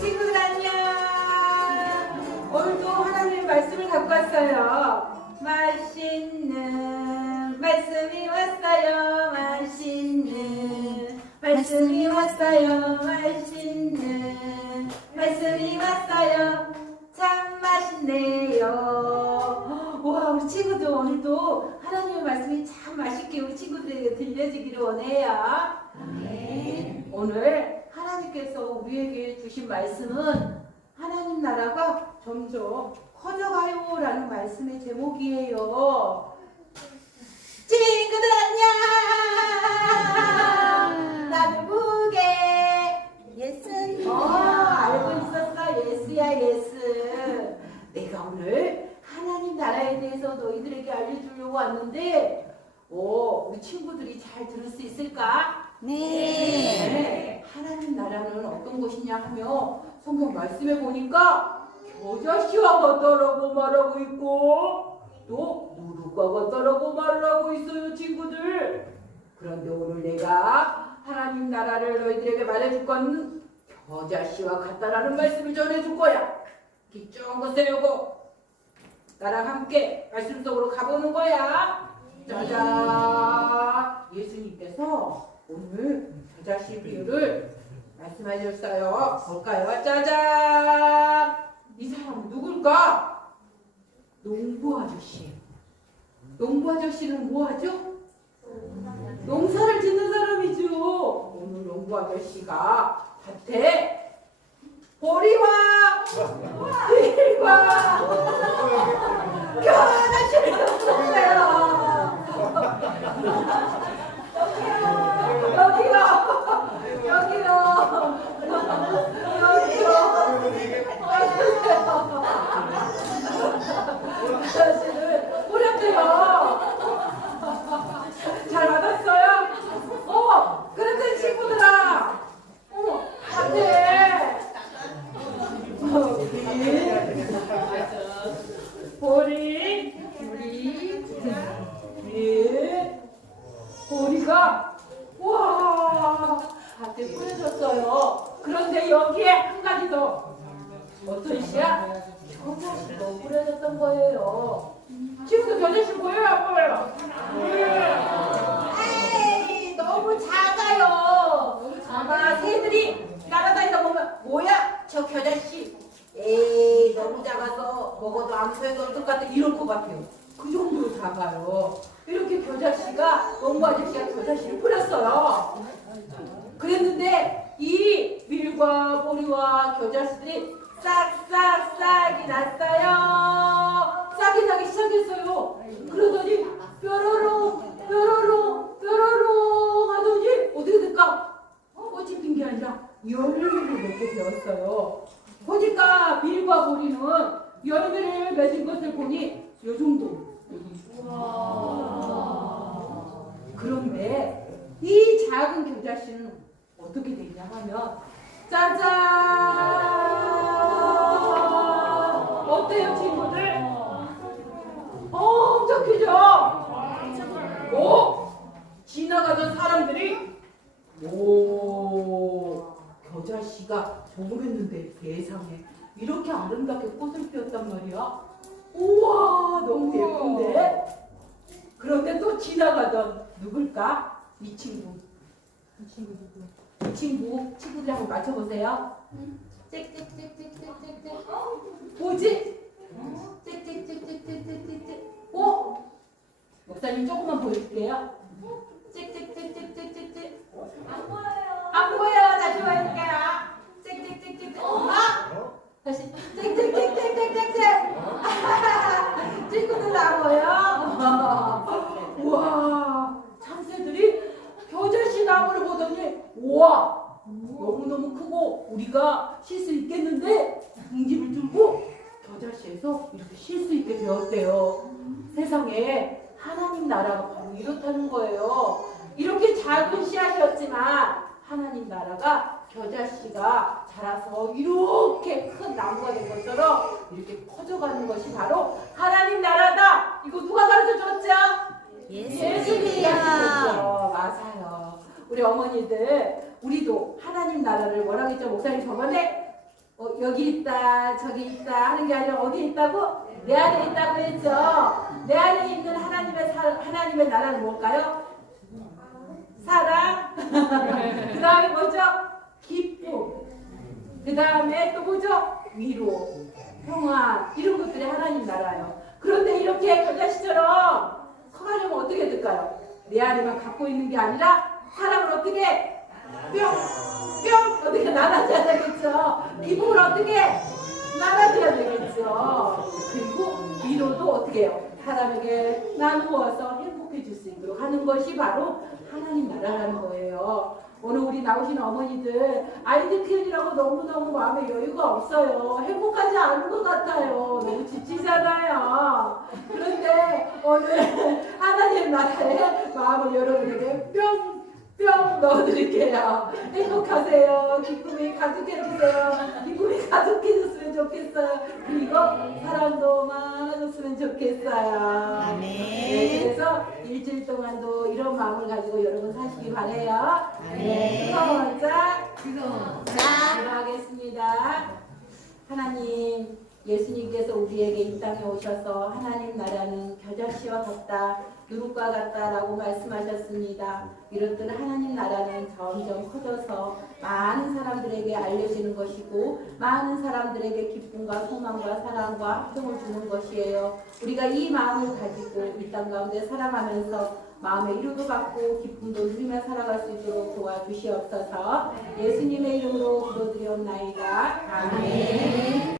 친구들 안녕. 오늘도 하나님 말씀을 갖고 왔어요. 맛있는 말씀이 왔어요. 맛있는 말씀이 왔어요. 맛있는 친구들 오늘도 하나님의 말씀이 참 맛있게 우리 친구들에게 들려지기를 원해요. 오늘 하나님께서 우리에게 주신 말씀은 하나님 나라가 점점 커져가요라는 말씀의 제목이에요. 친구들 안녕. 나 누구게? 예수님. 어 알고 있었어 예스야 예스. 내가 오늘 하나님 나라에 대해서 너희들에게 알려주려고 왔는데, 오 우리 친구들이 잘 들을 수 있을까? 네. 네. 하나님 나라는 어떤 곳이냐 하며 성경 말씀에 보니까 겨자씨와 같다라고 말하고 있고 또 누룩과 같다라고 말하고 있어요 친구들 그런데 오늘 내가 하나님 나라를 너희들에게 말해줄 건 겨자씨와 같다라는 말씀을 전해줄 거야 기꺼운 거 세우고 나랑 함께 말씀 속으로 가보는 거야 짜잔 예수님께서 오늘 겨자씨 비유를 말씀하셨어요. 볼까요? 짜잔! 이 사람은 누굴까? 농부 아저씨. 농부 아저씨는 뭐 하죠? 농사를 짓는 사람이죠. 오늘 농부 아저씨가 밭에 보리와 밀과 겨자씨를 넣었어요. 여기요. 여기요. 여기요. 사실은 뿌렸대요. 잘 받았어요? 어, 그랬더니 친구들아. 어머, 안 돼. 보리, 보리, 예. 보리가 와 밭에 뿌려졌어요. 그런데 여기에 한 가지 더 어떤 씨야? 겨자씨도 뿌려졌던 거예요. 지금도 겨자씨 보여요, 안 보여요? 에이, 너무 작아요. 아마 새들이 날아다니다 보면 뭐야, 저 겨자씨. 에이, 너무 작아서 먹어도 아무 소용도 없을 것 같아. 이럴 것 같아요. 그 정도로 작아요. 이렇게 겨자씨가 농부 아저씨가 겨자씨를 뿌렸어요. 밀과 보리와 겨자씨들이 싹싹 싹이 났어요. 싹이 나기 시작했어요. 그러더니 뾰로롱 뾰로롱 뾰로롱 하더니 어떻게 될까? 꽃이 핀 게 아니라 열매를 맺게 되었어요. 보니까 밀과 보리는 열매를 맺은 것을 보니 요 정도. 그런데 이 작은 겨자씨는 어떻게 되냐 하면 짜잔! 어때요 친구들? 엄청 크죠? 오! 지나가던 사람들이 오 겨자씨가 저금했는데 세상에 이렇게 아름답게 꽃을 피웠단 말이야. 우와 너무 예쁜데? 그런데 또 지나가던 누굴까? 이 친구. 이 친구 누구? 이 친구 친구들 한번 맞춰보세요. 짹짹짹짹짹짹짹 뭐지? 짹짹짹짹짹짹짹 어? 목사님 조금만 보여줄게요. 짹짹짹짹짹짹짹 안 보여요. 안 보여요. 다시 보여줄게요. 짹짹짹짹짹 아! 다시 너무너무 크고 우리가 쉴 수 있겠는데 등집을 들고 겨자씨에서 이렇게 쉴 수 있게 되었대요. 세상에 하나님 나라가 바로 이렇다는 거예요. 이렇게 작은 씨앗이었지만 하나님 나라가 겨자씨가 자라서 이렇게 큰 나무가 된 것처럼 이렇게 커져가는 것이 바로 하나님 나라다. 이거 누가 가르쳐 줬죠? 예수님이야. 우리 어머니들 우리도 하나님 나라를 뭐라고 했죠? 목사님 저번에 어, 여기 있다 저기 있다 하는 게 아니라 어디 있다고? 내 안에 있다고 했죠. 내 안에 있는 하나님의 사, 하나님의 나라는 뭘까요? 사랑. 그 다음에 뭐죠? 기쁨. 그 다음에 또 뭐죠? 위로, 평화 이런 것들이 하나님 나라예요. 그런데 이렇게 그 겨자씨처럼 커가려면 어떻게 될까요? 내 안에만 갖고 있는 게 아니라 사랑을 어떻게 뿅, 뿅 어떻게 나눠줘야 되겠죠. 기쁨을 어떻게 나눠줘야 되겠죠. 그리고 위로도 어떻게 해요? 사람에게 나누어서 행복해질 수 있도록 하는 것이 바로 하나님 나라라는 거예요. 오늘 우리 나오신 어머니들 아이들 키우느라고 너무너무 마음에 여유가 없어요. 행복하지 않은 것 같아요. 너무 지치잖아요. 그런데 오늘 하나님 나라에 마음을 여러분에게 뿅! 뿅 넣어드릴게요. 행복하세요. 기쁨이 가득해주세요. 기쁨이 가득해졌으면 좋겠어요. 그리고 사랑도 많아졌으면 좋겠어요. 네, 그래서 일주일 동안도 이런 마음을 가지고 여러분 사시기 바래요. 네, 수고하자. 기도하겠습니다. 하나님, 예수님께서 우리에게 이 땅에 오셔서 하나님 나라는 겨자씨와 같다, 누룩과 같다라고 말씀하셨습니다. 이렇듯 하나님 나라는 점점 커져서 많은 사람들에게 알려지는 것이고 많은 사람들에게 기쁨과 소망과 사랑과 힘을 주는 것이에요. 우리가 이 마음을 가지고 이 땅 가운데 살아가면서 마음의 위로도 받고 기쁨도 누리며 살아갈 수 있도록 도와주시옵소서 예수님의 이름으로 기도드리옵나이다. 아멘.